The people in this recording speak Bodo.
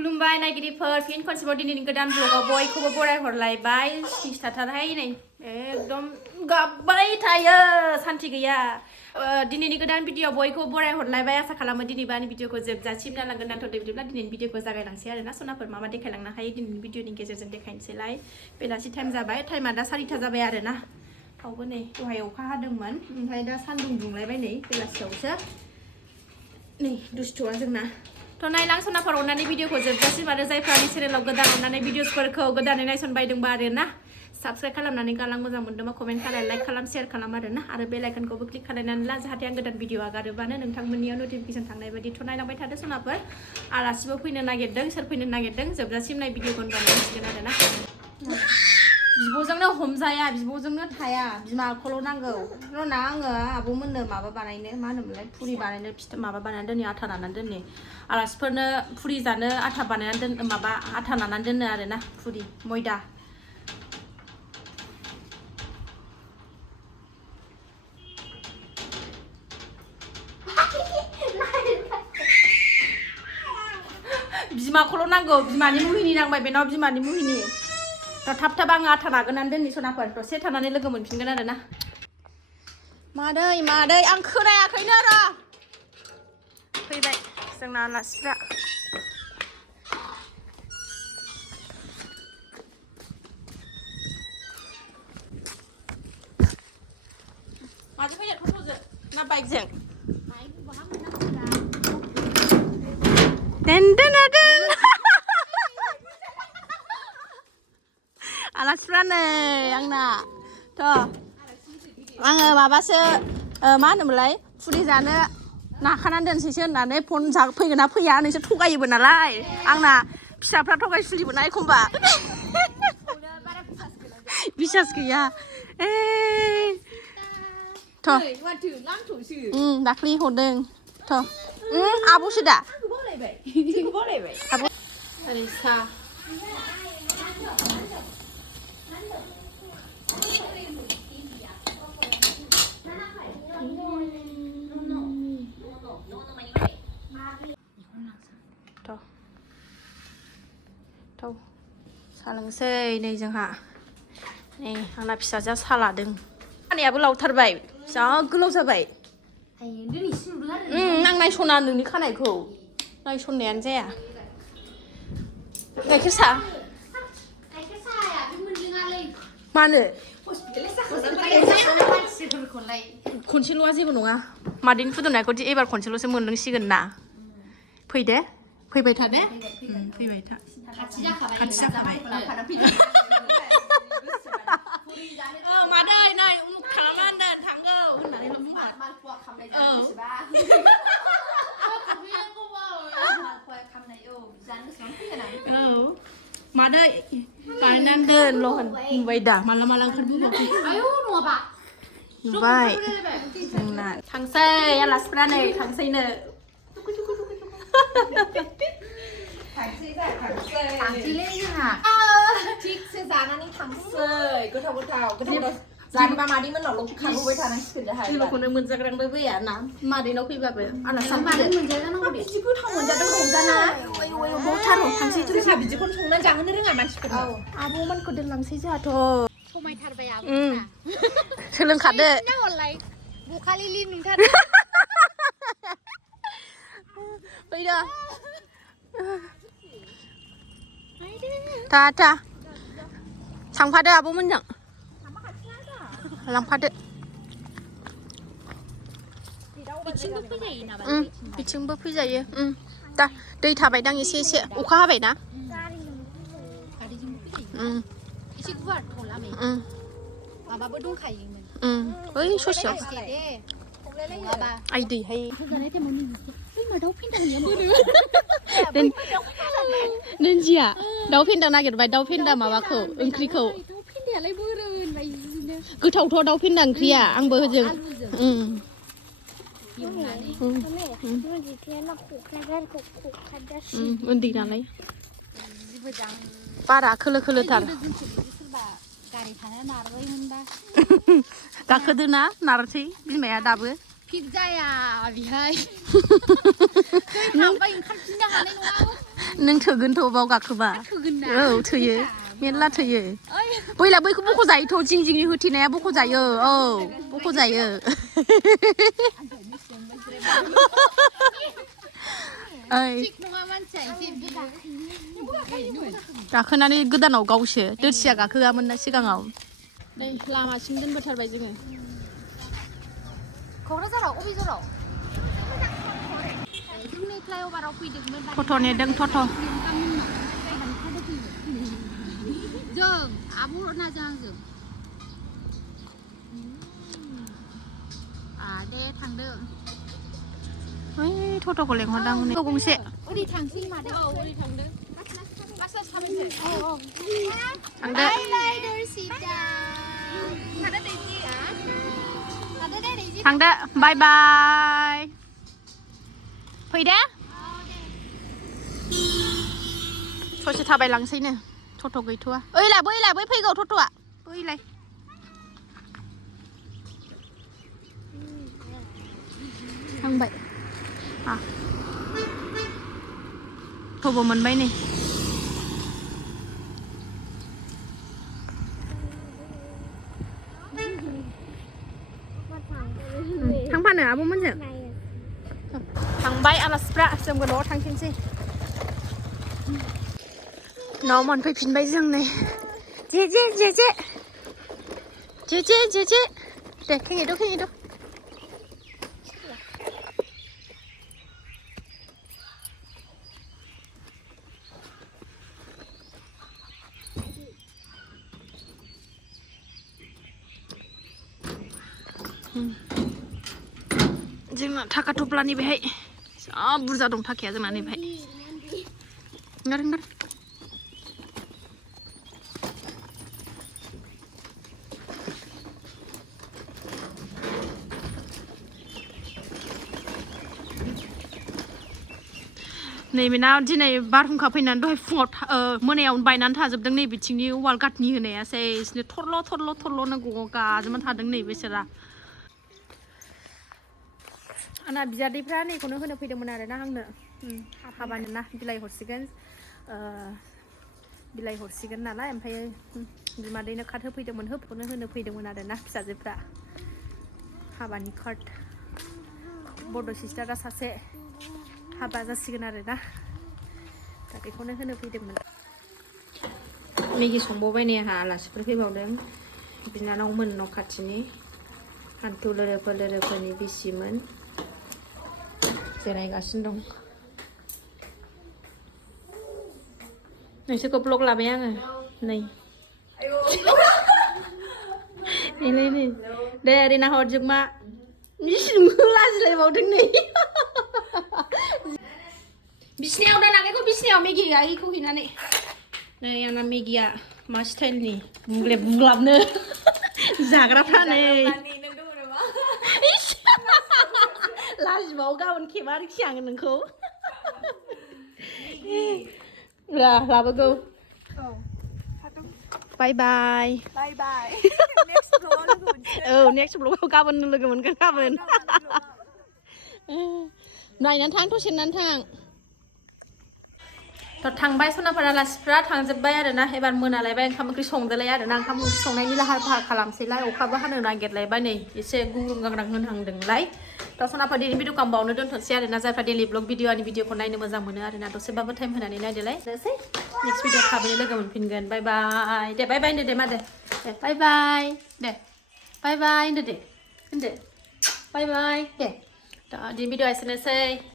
खुलुमबाय नायगिरिफोर फिन खनसेबाव दिनैनि गोदान ब्लगाव बयखौबो बरायहरलायबाय सिस्थाथारहाय नै एकदम गाबबाय थायो सान्थि गैया दिनैनि गोदान भिडिअ बयखौबो बरायहरलायबाय आसा खालामो दिनैबानि भिडिअखौ जोबजासिम नायलांगोन नाथाय बिदिब्ला दिनैनि भिडिअखौ जागायलांसै आरोना सनाफोर मा देखायलांनो हायो दिनैनि भिडिअनि गेजेरजों देखायनोसैलाय बेलासि टाइम जाबाय टाइमा दा 4टा जाबाय आरोना आवबो नै दहाय अखा हादोंमोन ओमफ्राय दा सान्दुं दुंलायबाय नै बेलासियावसो नै दुस्थुआ जोंना तो नायलां सनाफोर अननानै भिडिअखौ जोबजासिम आरो जायफ्रा आंनि चेनेलाव गोदान अननानै भिडिअसफोरखौ गोदानै नायसनबायदोंबा आरोना साबस्क्राइब खालामनानै गालां मोजां मोनदोंबा कमेन्ट खालाम लाइक खालाम शेयार खालाम आरोना आरो बेल आइकनखौबो क्लिक खालामनानै ला जाहाथे आं गोदान भिडिअ आगारोबानो नोंथांमोननियाव नटिफिकेसन थांनाय बायदि तो नायलांबाय थादो सनाफोर आलासिबो फैनो नागिरदों सोर फैनो नागिरदों जोबजासिम नाय भिडिअखौ बानायसिगोन आरोना बिब'जोंनो हमजाया बिब'जोंनो थाया बिमाखौल' नांगौ रना आङो आब'मोननो माबा बानायनो मा होनोमोनलाय पुरि बानायनो माबा बानायनानै दोननि आथा नानानै दोननि आलासिफोरनो पुरि जानो आथा बानायनानै दोन माबा आथा नानानै दोनो आरोना पुरि मयदा बिमाखौल' नांगौ बिमानि मुहिनि नांबाय बेनाव बिमानि मुहिनि थाब थाब आङो आथा नागोनानै दोननि सनाफोर दसे थानानै लोगो मोनफिनगोन आरोना मादै आं खोनायाखैनो र' फैबाय जोंना आलासिफ्रा माजों फैनो टट'जों ना बाइकजों आलासिफ्रा नै आंना थ' आङो माबासो मा होनोमोनलाय पुरि जानो नाखानानै दोनसैसो होननानै फन फैगोन ना फैया नोंसोर थगायोबो नालाय आंना फिसाफ्रा थगायसुलिबोना एखमबा बिसास गैया थ' दाख्लै हरदों थ' आब'सो दा ओरै सा सा लोंसै नै जोंहा नै आंना फिसाजोआ सा लादों खानायाबो लावथारबाय जा गोलाव जाबाय आं नायसना नोंनि खानायखौ नायसननायानो जाया गाइखेर सा मानो खनसेल'आ जेबो नङा मादैनि फुदुंनायखौ एबार खनसेल'सो मोनलोंसिगोन ना फै दे फैबाय था दे फैबाय था खाथि जाखाबाय मादै नाय उमुक खालामा होनदों थांगौ होननानै औ मादै बानायनानै दोनल' नुबाय दा माला ओंखारबोबाय नुबाय जोंना थांसै आलासिफ्रा नै थांसैनो थांसैलै जोंहा थिगसे जानानै थांसै गोथाव जानोबा मादैमोननावल' खांबोबाय थानांसिगोन दाहाय जेबोखौनो मोनजाग्रांबो गैया ना मादैनाव फैबाबो आलासि मोनजानांगौ बिदि गोथाव मोनजादों रंजाना बावथार थांसै जोंहा बिदिखौनो संनानै जाहोनो रोङा मानसिफोरनो आब'मोनखौ दोनलांसै जोंहाथ' समायथारबाय आब'मोना सोलोंखादो बखालिलि नुथारो फैदो था थांफादो आब'मोनजों लांफादो बिथिंबो फैजायो दा दै थाबायदां एसे अखा हाबायना एसे गुवार थलाबाय माबाबो दंखायोमोन बै ससेयाव आइ दैहाय नोनजिया दाउ फेन्दा नागिरबाय दाउ फेन्दा माबाखौ ओंख्रिखौ गोथावथ' दाउ फेन्दा ओंख्रिया आंबो होजों उन्दै नालाय बारा खोलो-खोलोथार गाखोदोना नारसै बिमाया दाबो फिट जाया बेहाय नों थोगोनथ' बाव गाखोबा औ थोयो मेरला थोयो बैला बैखौ बख'जायोथ' जिं जिंनि होथेनाया बख'जायो औ बख'जायो गाखोनानै गोदानाव गावसो दोरसिया गाखोआमोन ना सिगाङाव नै लामासिम दोनबोथारबाय जोङो क'क्राझाराव अबे जराव जोंनि फ्लाइअभाराव फैदोंमोन टट' नेदों टट' जों आब' नाजों आंजों दे थांदों ओइ टट'खौ लेंहरदां हनै गंसे ओरै थांसै मादै औ ओरै थांदों आसा साबैसे थांदो थांदो बाय बाय फैदो ससे थाबायलांसैनो टट' गैथ'वा ओइला बै फैगौ टट'आ बैलाय थांबाय टट'बो मोनबाय नै थांफानो आब'मोनजों थांबाय आलासिफ्रा जोंबो न'आव थांफिनसै न'आव मोनफैफिनबाय जों नै जे दे खेङैद' जोंना थाखा थफ्लानि बेहाय जा बुरजा दं थाखाया जोंना नै बेहाय ओंखार नैबेना दिनै बारहुंखा फैनानै दहाय फुङाव मोनायावनो बायनानै थाजोबदों नै बिथिंनि वाल गाथनि होनायासै इसोरनो थरल' नांगौ गाजोबना थादों नै बिसोरा आंना बिजादैफ्रा नैखौनो होनो फैदोंमोन आरोना आंनो हाबानो ना बिलाइ हरसिगोन नालाय ओमफ्राय बिमादैनो कार्ड होफैदोंमोन होनो फैदोंमोन आरोना फिसाजोफ्रा हाबानि कार्ड बड' सिस्टारा सासे हाबा जासिगोन आरोना दा बेखौनो होनो फैदोंमोन मेगि संबावबाय नै आंहा आलासिफोर फैबावदों बिनानावमोन न' खाथिनि हान्थु लोरोफोरनि बिसिमोन जिरायगासिनो दं नोंसोरखौ ब्लग लाबाय आङो नै दे ओरै नाहरजों मा बिसिनो लाजिलायबावदों नै बिसिनायाव दोनाखैखौ बिसिनायाव मेगि आइखौ हैनानै नै आंना मेगिया मा स्टाइलनि बुंग्लाबनो जाग्राफ्रा नै लाजिबाव गाबोन खेबा आरोखि आङो नोंखौ लाबोगौ बाय बाय नेक्स्ट ब्लगाव गाबोन लोगो मोनगोन गाबोन नायनानै थां दसे नेनानै थां थ' थांबाय सनाफोर आलासिफ्रा थांजोब्बाय आरोना एबार मोनालायबाय ओंखाम ओंख्रि संदोलाय आरोना ओंखाम ओंख्रि संनायनि लाहार फाहार खालामसैलाय अखाबो हानो नागिरलायबाय नै एसे गुंग्रुं गांग्रां होनहांदोंलाय थ' सनाफोर दिनै भिडिअखौ आं बावनो दोनथ'नोसै आरोना जायफ्रा डेलि ब्लग भिडिअ भिडिअखौ नायनो मोजां मोनो आरोना दसेबाबो टाइम होनानै नायदोलाय दे नेक्स्ट भिडिअ थाबैनो लोगो मोनफिनगोन बाय बाय दे बाय बाय होनदो दे मादे दे बाय बाय दे बाय बाय होनदो दे होनदो बाय बाय दे थ' दिनै भिडिअ एसेनोसै